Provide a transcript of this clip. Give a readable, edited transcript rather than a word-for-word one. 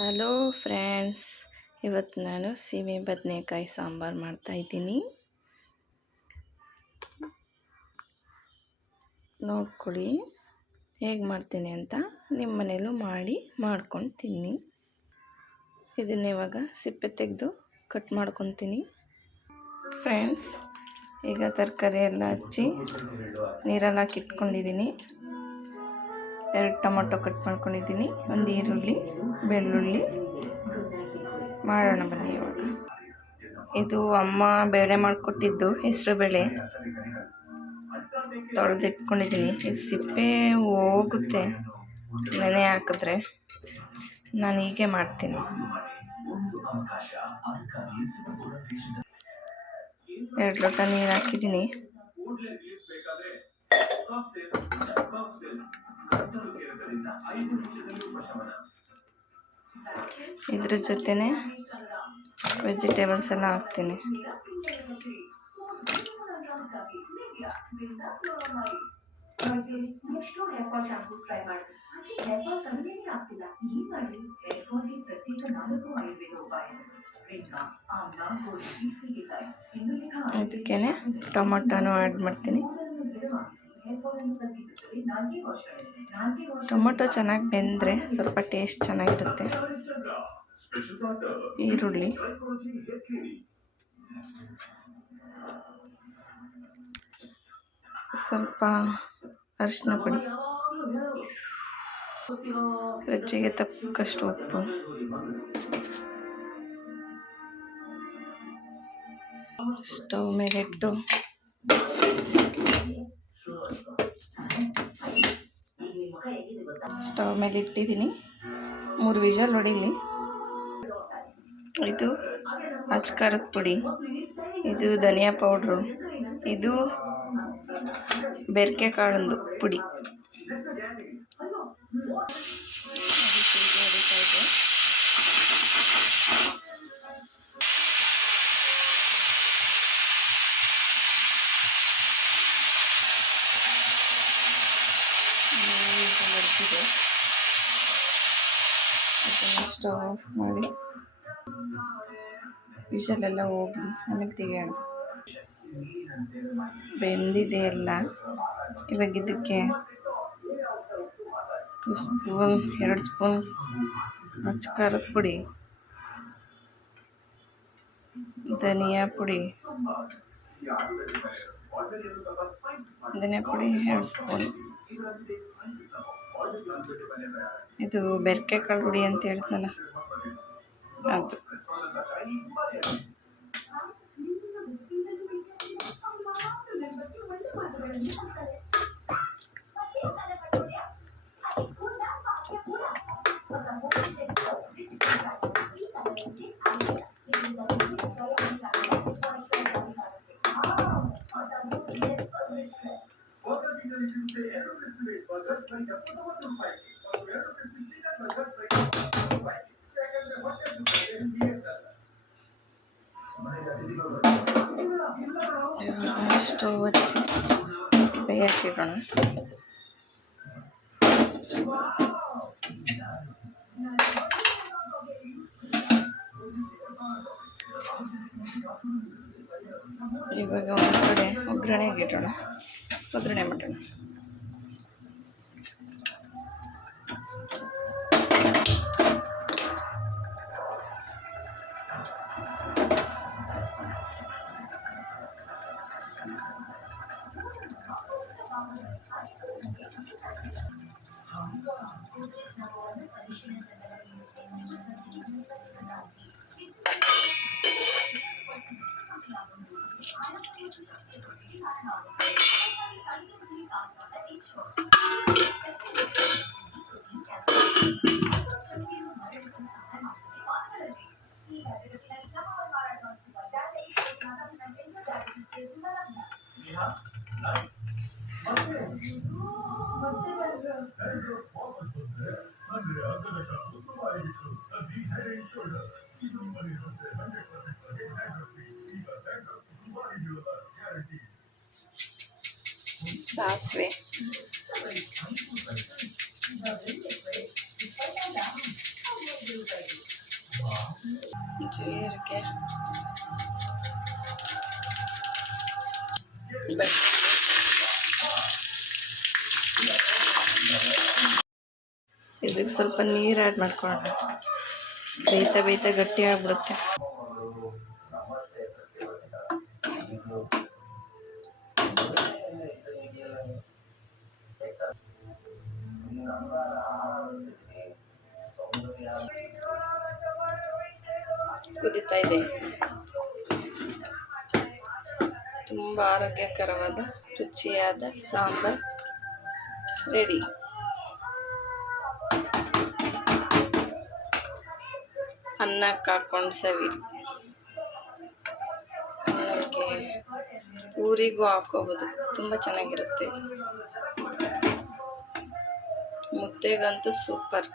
Hello friends, ಇವತ್ತು ನಾನು ಸೀಮೆ ಬದನೆಕಾಯಿ ಸಾಂಬಾರು ಮಾಡ್ತಾಯಿದ್ದೀನಿ. ನೋಡ್ಕೊಳ್ಳಿ ಹೇಗೆ ಮಾಡ್ತೀನಿ ಅಂತ. ನಿಮ್ಮ ಮನೇಲೂ ಮಾಡ್ಕೊಂಡು ತಿನ್ನಿ. ಇದನ್ನ ಇವಾಗ ಸಿಪ್ಪೆ ತೆಗೆದು ಕಟ್ ಮಾಡ್ಕೊತೀನಿ. ಫ್ರೆಂಡ್ಸ್, ಈಗ ತರಕಾರಿ ಎಲ್ಲ ಹಚ್ಚಿ ನೀರಲ್ಲಿ ಹಾಕಿ ಇಟ್ಕೊಂಡಿದ್ದೀನಿ. 2 ಟೊಮೊಟೊ ಕಟ್ ಮಾಡ್ಕೊಂಡಿದ್ದೀನಿ, 1 ಈರುಳ್ಳಿ, ಬೆಳ್ಳುಳ್ಳಿ. ಮಾಡೋಣ ಬನ್ನಿ. ಇವಾಗ ಇದು ಅಮ್ಮ ಬೇಳೆ ಮಾಡಿಕೊಟ್ಟಿದ್ದು, ಹೆಸರು ಬೇಳೆ ತೊಳೆದಿಟ್ಕೊಂಡಿದ್ದೀನಿ. ಇದು ಸಿಪ್ಪೆ ಹೋಗುತ್ತೆ ನೆನೆ ಹಾಕಿದ್ರೆ. ನಾನು ಹೀಗೆ ಮಾಡ್ತೀನಿ. 2 ಲೋಟ ನೀರು ಹಾಕಿದ್ದೀನಿ. ಇದ್ರ ಜೊತೆನೆ ವೆಜಿಟೇಬಲ್ಸ್ ಎಲ್ಲ ಹಾಕ್ತೀನಿ. ಅದಕ್ಕೇನೆ ಟೊಮೊಟೊನೂ ಆ್ಯಡ್ ಮಾಡ್ತೀನಿ. ಟೊಮೊಟೊ ಚೆನ್ನಾಗಿ ಬೆಂದರೆ ಸ್ವಲ್ಪ ಟೇಸ್ಟ್ ಚೆನ್ನಾಗಿರುತ್ತೆ. ಈರುಳ್ಳಿ, ಸ್ವಲ್ಪ ಅರಿಶಿನ ಪುಡಿ, ರುಚಿಗೆ ತಕ್ಕಷ್ಟು ಉಪ್ಪು, ಸ್ಟವ್ ಮೇಲಿಟ್ಟು ಇಟ್ಟಿದ್ದೀನಿ. 3 ವಿಷಲ್ ಹೊಡೀಲಿ. ಇದು ಅಚ್ಕಾರದ ಪುಡಿ, ಇದು ಧನಿಯಾ ಪೌಡ್ರು, ಇದು ಬೆರ್ಕೆ ಕಾಳಿಂದು ಪುಡಿ. ಸ್ಟವ್ ಆಫ್ ಮಾಡಿ ವಿಷಲೆಲ್ಲ ಹೋಗಲಿ, ಆಮೇಲೆ ತೆಗೆಯೋಣ. ಬೆಂದಿದೆ ಎಲ್ಲ. ಇವಾಗ ಇದಕ್ಕೆ 2 ಸ್ಪೂನ್ ಅಚ್ಕಾರದ ಪುಡಿ, ಧನಿಯಾ ಪುಡಿ 2 ಸ್ಪೂನ್, ಇದು ಬೆರ್ಕೆ ಕಾಳು ಪುಡಿ ಅಂತ ಹೇಳ್ತನಲ್ಲ ಅದು. ಸ್ಟವ್ ಹಚ್ಚಿ ಬೇಯಕ್ಕಿಡೋಣ. ಇವಾಗ ಒಂದು ಕಡೆ ಒಗ್ಗರಣೆಗೆ ಇಡೋಣ. ಒಗ್ಗರಣೆ ಮಾಡೋಣ. ಸಾಸಿವೆ, ಜೀರಿಗೆ, ಇದಕ್ಕೆ ಸ್ವಲ್ಪ ನೀರು ಆ್ಯಡ್ ಮಾಡ್ಕೊಳ್ಳೋಣ. ಬೇಯ್ತಾ ಬೇಯ್ತಾ ಗಟ್ಟಿ ಆಗ್ಬಿಡುತ್ತೆ. ಕುದೀತಾ ಇದೆ. ತುಂಬ ಆರೋಗ್ಯಕರವಾದ ರುಚಿಯಾದ ಸಾಂಬಾರ್ ರೆಡಿ. ಅನ್ನಕ್ಕೆ ಹಾಕ್ಕೊಂಡು ಸವಿರಿ. ಅನ್ನಕ್ಕೆ ಪೂರಿಗೂ ಹಾಕ್ಕೋಬೋದು, ತುಂಬ ಚೆನ್ನಾಗಿರುತ್ತೆ ಇದು. ಮುದ್ದೆಗಂತೂ ಸೂಪರ್.